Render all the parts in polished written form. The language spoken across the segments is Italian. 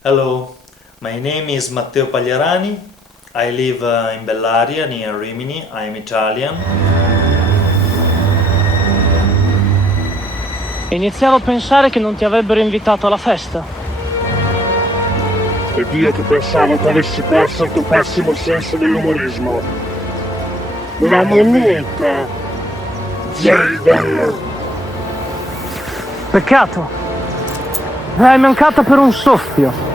Hello, my name is Matteo Pagliarani. I live in Bellaria near Rimini. I am Italian. Iniziavo a pensare che non ti avrebbero invitato alla festa. Ed io che pensavo che avessi perso il tuo pessimo senso dell'umorismo. La moneta. Jaden. Peccato. È mancata per un soffio.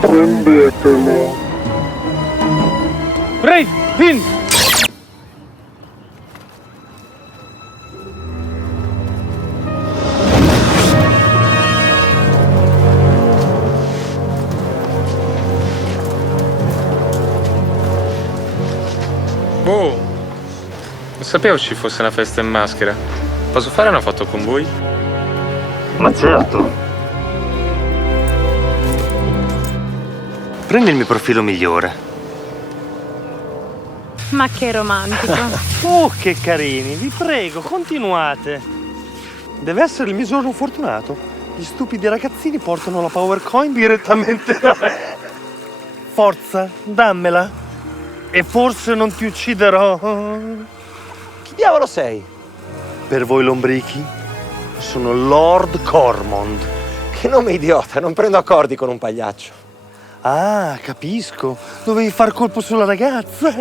Prendetelo. Ray, Vin! Boh, non sapevo ci fosse una festa in maschera. Posso fare una foto con voi? Ma certo. Prendi il mio profilo migliore. Ma che romantico. Oh, che carini, vi prego, continuate. Deve essere il mio giorno fortunato. Gli stupidi ragazzini portano la power coin direttamente da me. Forza, dammela. E forse non ti ucciderò. Chi diavolo sei? Per voi lombrichi, sono Lord Cormond. Che nome idiota, non prendo accordi con un pagliaccio. Ah, capisco. Dovevi far colpo sulla ragazza.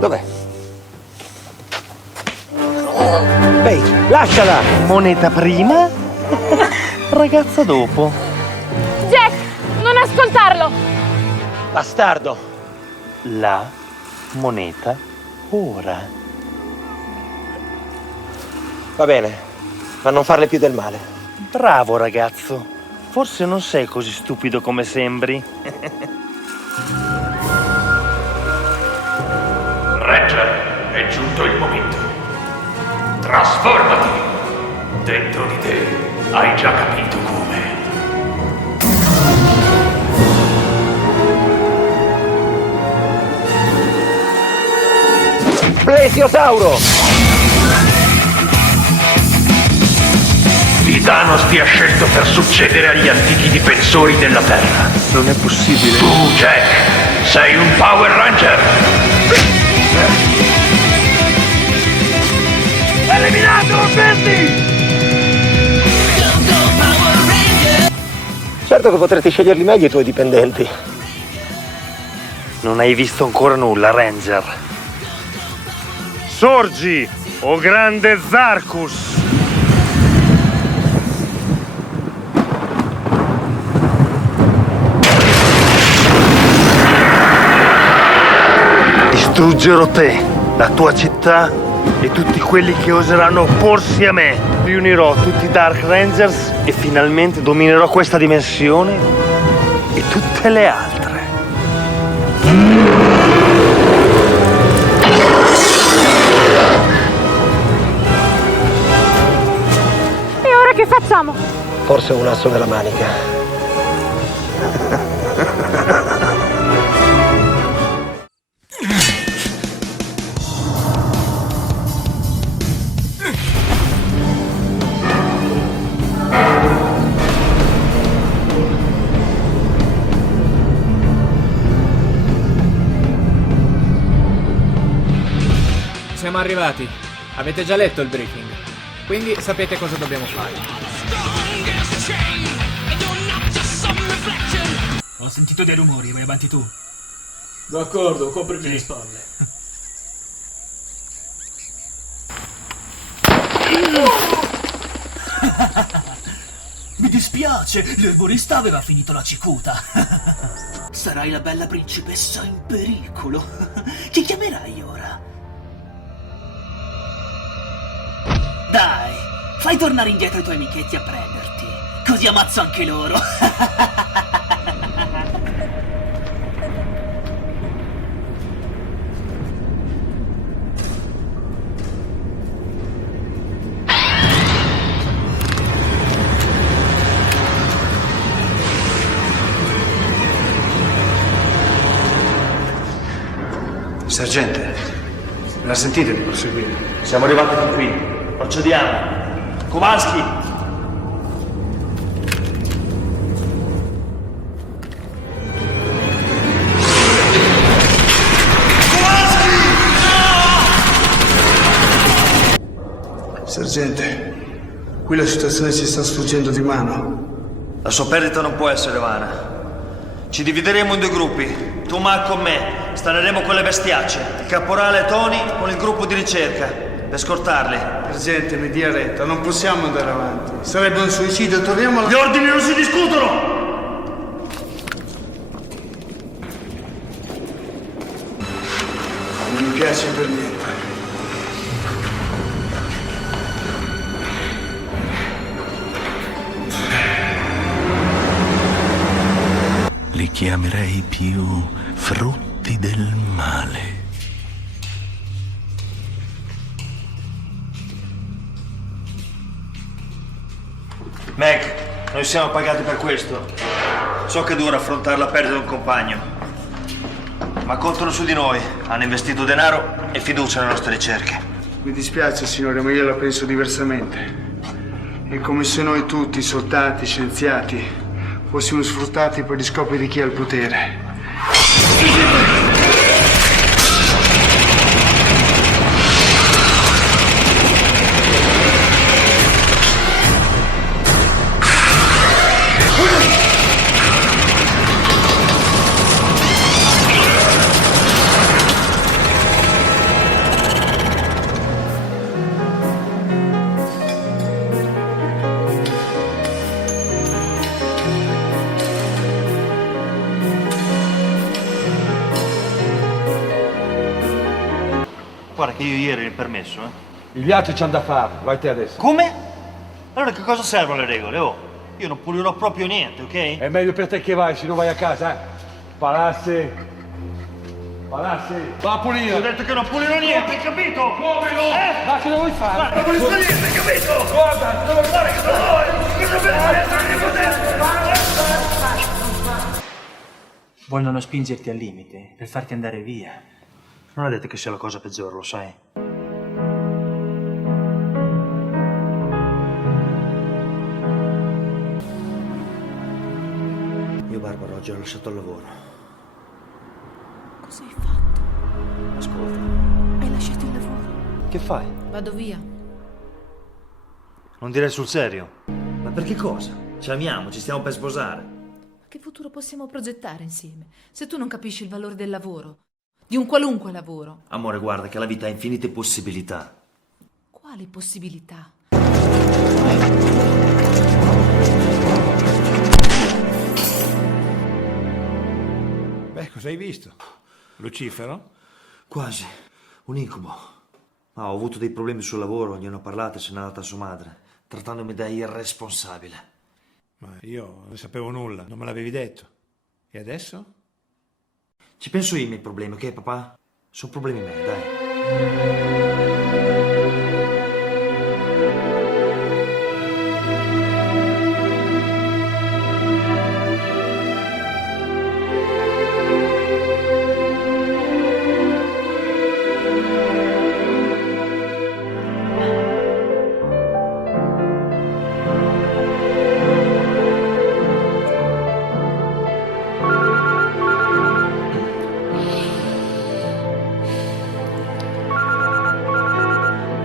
Dov'è? Paige, lasciala! Moneta prima, ragazza dopo. Jack, non ascoltarlo! Bastardo! La moneta ora. Va bene, ma non farle più del male. Bravo ragazzo. Forse non sei così stupido come sembri. Ranger, è giunto il momento. Trasformati! Dentro di te hai già capito come. Plesiosauro! Thanos ti ha scelto per succedere agli antichi difensori della Terra. Non è possibile. Tu, Jack, sei un Power Ranger! Eliminato, Bestie! Certo che potresti sceglierli meglio i tuoi dipendenti. Non hai visto ancora nulla, Ranger. Sorgi, o grande Zarkus! Distruggerò te, la tua città e tutti quelli che oseranno opporsi a me. Riunirò tutti i Dark Rangers e finalmente dominerò questa dimensione e tutte le altre. E ora che facciamo? Forse un asso nella manica. Siamo arrivati. Avete già letto il briefing, quindi sapete cosa dobbiamo fare. Ho sentito dei rumori, vai avanti tu. D'accordo, coprimi le spalle. Mi dispiace, l'erborista aveva finito la cicuta. Sarai la bella principessa in pericolo. Chi chiamerai ora? Dai, fai tornare indietro i tuoi amichetti a prenderti, così ammazzo anche loro. Sergente, la sentite di proseguire? Siamo arrivati fin qui. Procediamo. Kowalski! Sergente, qui la situazione si sta sfuggendo di mano. La sua perdita non può essere vana. Ci divideremo in due gruppi. Tu, Mac, con me. Staneremo con le bestiacce. Il caporale Tony con il gruppo di ricerca. Per scortarli. Sergente, mi dia retta, non possiamo andare avanti. Sarebbe un suicidio, torniamo alla... Gli ordini non si discutono! Non mi piace per niente. Li chiamerei più frutti del male. Meg, noi siamo pagati per questo. So che è dura affrontare la perdita di un compagno, ma contano su di noi. Hanno investito denaro e fiducia nelle nostre ricerche. Mi dispiace, signore, ma io la penso diversamente. È come se noi tutti, soldati, scienziati, fossimo sfruttati per gli scopi di chi ha il potere. Guarda che io ieri ero permesso, Il viaggio c'è da fare, vai te adesso. Come? Allora che cosa servono le regole, oh? Io non pulirò proprio niente, ok? È meglio per te che vai, se non vai a casa, Palassi. Palassi. Va a pulire. Ti ho detto che non pulirò niente, hai capito? Come no? Ma che vuoi fare? Ma non pulisco niente, hai capito? Guarda, Non fare che cosa vogliono spingerti al limite per farti andare via. Non è detto che sia la cosa peggiore, lo sai. Io, Barbara, oggi ho lasciato il lavoro. Cosa hai fatto? Ascolta. Hai lasciato il lavoro? Che fai? Vado via. Non direi sul serio. Ma per che cosa? Ci amiamo, ci stiamo per sposare. Ma che futuro possiamo progettare insieme? Se tu non capisci il valore del lavoro, di un qualunque lavoro. Amore, guarda che la vita ha infinite possibilità. Quali possibilità? Beh, cosa hai visto? Lucifero? Quasi. Un incubo. Ma ho avuto dei problemi sul lavoro, gliene ho parlato e se n'è andata a sua madre, trattandomi da irresponsabile. Ma io non sapevo nulla, non me l'avevi detto. E adesso? Ci penso io ai miei problemi, ok papà? Sono problemi miei, dai.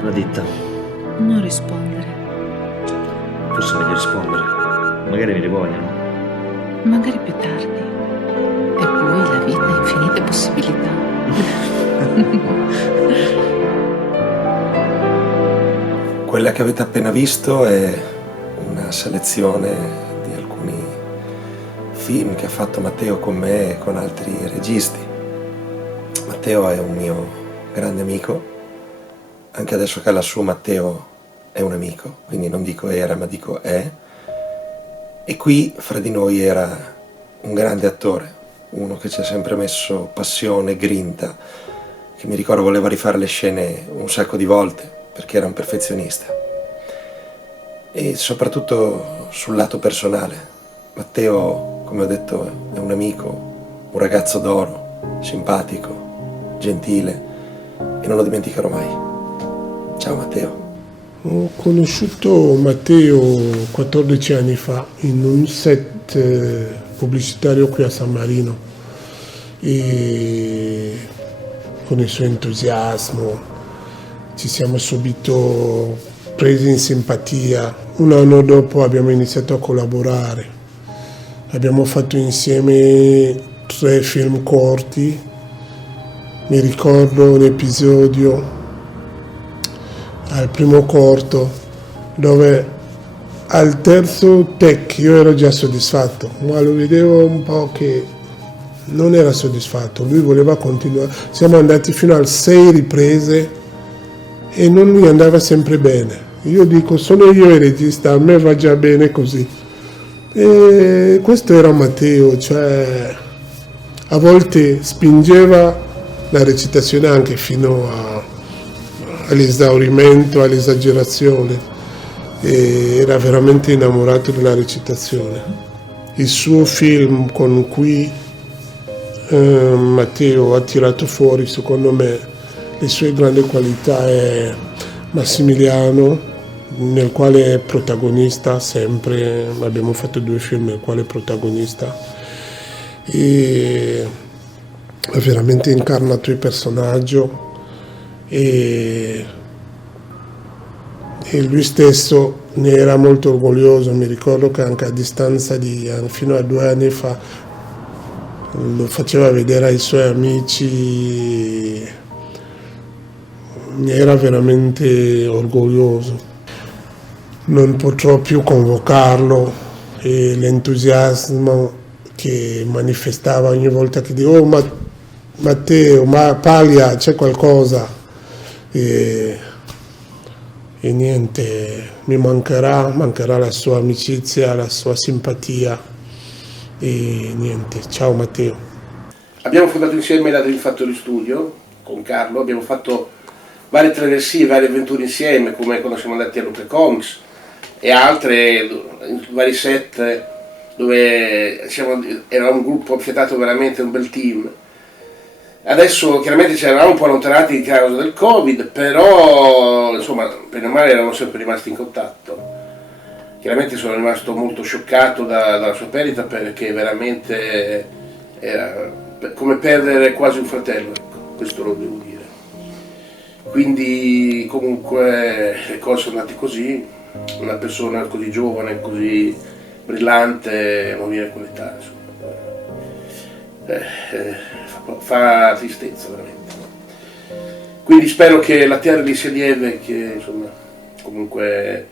La ditta. Non rispondere. Forse è meglio rispondere. Magari mi rivogliono. Magari più tardi. E poi la vita ha infinite possibilità. Quella che avete appena visto è una selezione di alcuni film che ha fatto Matteo con me e con altri registi. Matteo è un mio grande amico. Anche adesso che ha lassù Matteo è un amico, quindi non dico era ma dico è. E qui fra di noi era un grande attore, uno che ci ha sempre messo passione, grinta, che mi ricordo voleva rifare le scene un sacco di volte perché era un perfezionista. E soprattutto sul lato personale. Matteo, come ho detto, è un amico, un ragazzo d'oro, simpatico, gentile e non lo dimenticherò mai. Ciao Matteo. Ho conosciuto Matteo 14 anni fa in un set pubblicitario qui a San Marino e con il suo entusiasmo ci siamo subito presi in simpatia. Un anno dopo abbiamo iniziato a collaborare. Abbiamo fatto insieme 3 film corti. Mi ricordo un episodio al primo corto dove al terzo take io ero già soddisfatto, ma lo vedevo un po' che non era soddisfatto, lui voleva continuare. Siamo andati fino a 6 riprese e non mi andava sempre bene. Io dico, sono io il regista, a me va già bene così. E questo era Matteo, cioè a volte spingeva la recitazione anche fino all'esaurimento, all'esagerazione, e era veramente innamorato della recitazione. Il suo film con cui Matteo ha tirato fuori, secondo me, le sue grandi qualità è Massimiliano, nel quale è protagonista sempre. Abbiamo fatto 2 film nel quale è protagonista e ha veramente incarnato il personaggio. E lui stesso ne era molto orgoglioso. Mi ricordo che anche a distanza di fino a 2 anni fa lo faceva vedere ai suoi amici, ne era veramente orgoglioso. Non potrò più convocarlo e l'entusiasmo che manifestava ogni volta che dico: "Oh Matteo, ma Paglia, c'è qualcosa?" E niente, mi mancherà la sua amicizia, la sua simpatia e niente, ciao Matteo. Abbiamo fondato insieme la Dream Factory Studio con Carlo, abbiamo fatto varie traversie, varie avventure insieme, come quando siamo andati all'Utre Comics e altre, vari set dove era un gruppo affiatato, veramente un bel team. Adesso chiaramente ci eravamo un po' allontanati a causa del Covid, però insomma per il male eravamo sempre rimasti in contatto. Chiaramente sono rimasto molto scioccato dalla sua perdita, perché veramente era come perdere quasi un fratello, ecco, questo lo devo dire. Quindi comunque le cose sono andate così, una persona così giovane, così brillante, morire con l'età, insomma. Fa tristezza veramente. Quindi spero che la terra gli sia lieve, che insomma comunque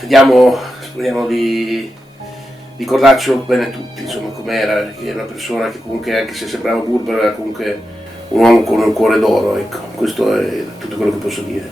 speriamo di ricordarci bene tutti, insomma, com'era, che era una persona che comunque, anche se sembrava burbero, era comunque un uomo con un cuore d'oro, ecco, questo è tutto quello che posso dire.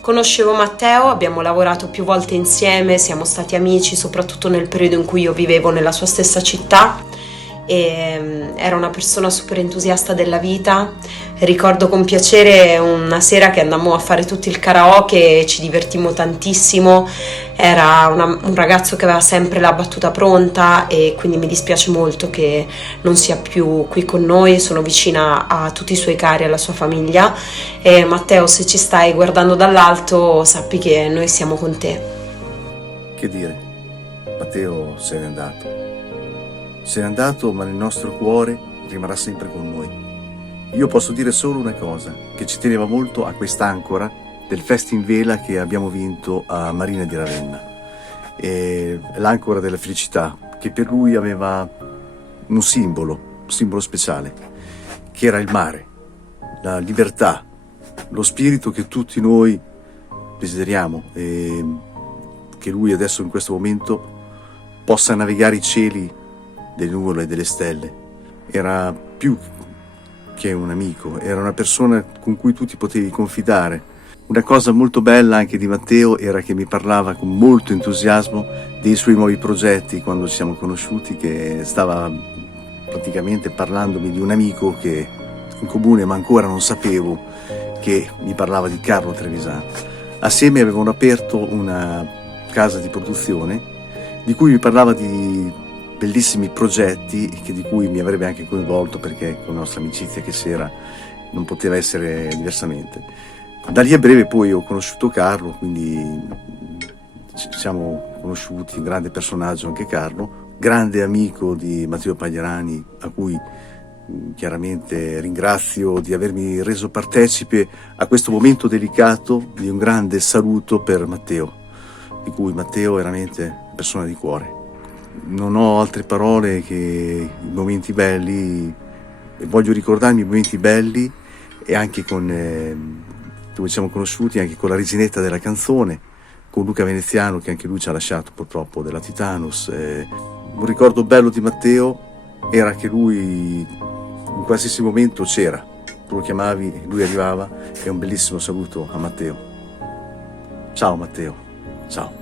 Conoscevo Matteo, abbiamo lavorato più volte insieme, siamo stati amici soprattutto nel periodo in cui io vivevo nella sua stessa città. E era una persona super entusiasta della vita. Ricordo con piacere una sera che andammo a fare tutto il karaoke e ci divertimmo tantissimo. Era un ragazzo che aveva sempre la battuta pronta, e quindi mi dispiace molto che non sia più qui con noi. Sono vicina a tutti i suoi cari, alla sua famiglia, e Matteo, se ci stai guardando dall'alto, sappi che noi siamo con te. Che dire, Matteo se n'è andato. Se n'è andato, ma nel nostro cuore rimarrà sempre con noi. Io posso dire solo una cosa, che ci teneva molto a quest'ancora del Fest in Vela che abbiamo vinto a Marina di Ravenna. E l'ancora della felicità, che per lui aveva un simbolo speciale, che era il mare, la libertà, lo spirito che tutti noi desideriamo, e che lui adesso in questo momento possa navigare i cieli delle nuvole e delle stelle. Era più che un amico, era una persona con cui tu ti potevi confidare. Una cosa molto bella anche di Matteo era che mi parlava con molto entusiasmo dei suoi nuovi progetti quando ci siamo conosciuti, che stava praticamente parlandomi di un amico che in comune, ma ancora non sapevo, che mi parlava di Carlo Trevisan. Assieme avevano aperto una casa di produzione di cui mi parlava bellissimi progetti di cui mi avrebbe anche coinvolto, perché con la nostra amicizia che c'era non poteva essere diversamente. Da lì a breve poi ho conosciuto Carlo, quindi ci siamo conosciuti, un grande personaggio anche Carlo, grande amico di Matteo Pagliarani, a cui chiaramente ringrazio di avermi reso partecipe a questo momento delicato di un grande saluto per Matteo, di cui Matteo è veramente persona di cuore. Non ho altre parole che i momenti belli, e voglio ricordarmi i momenti belli e anche con dove ci siamo conosciuti, anche con la reginetta della canzone, con Luca Veneziano, che anche lui ci ha lasciato purtroppo, della Titanus. Un ricordo bello di Matteo era che lui in qualsiasi momento c'era, tu lo chiamavi, lui arrivava, e un bellissimo saluto a Matteo. Ciao Matteo, ciao.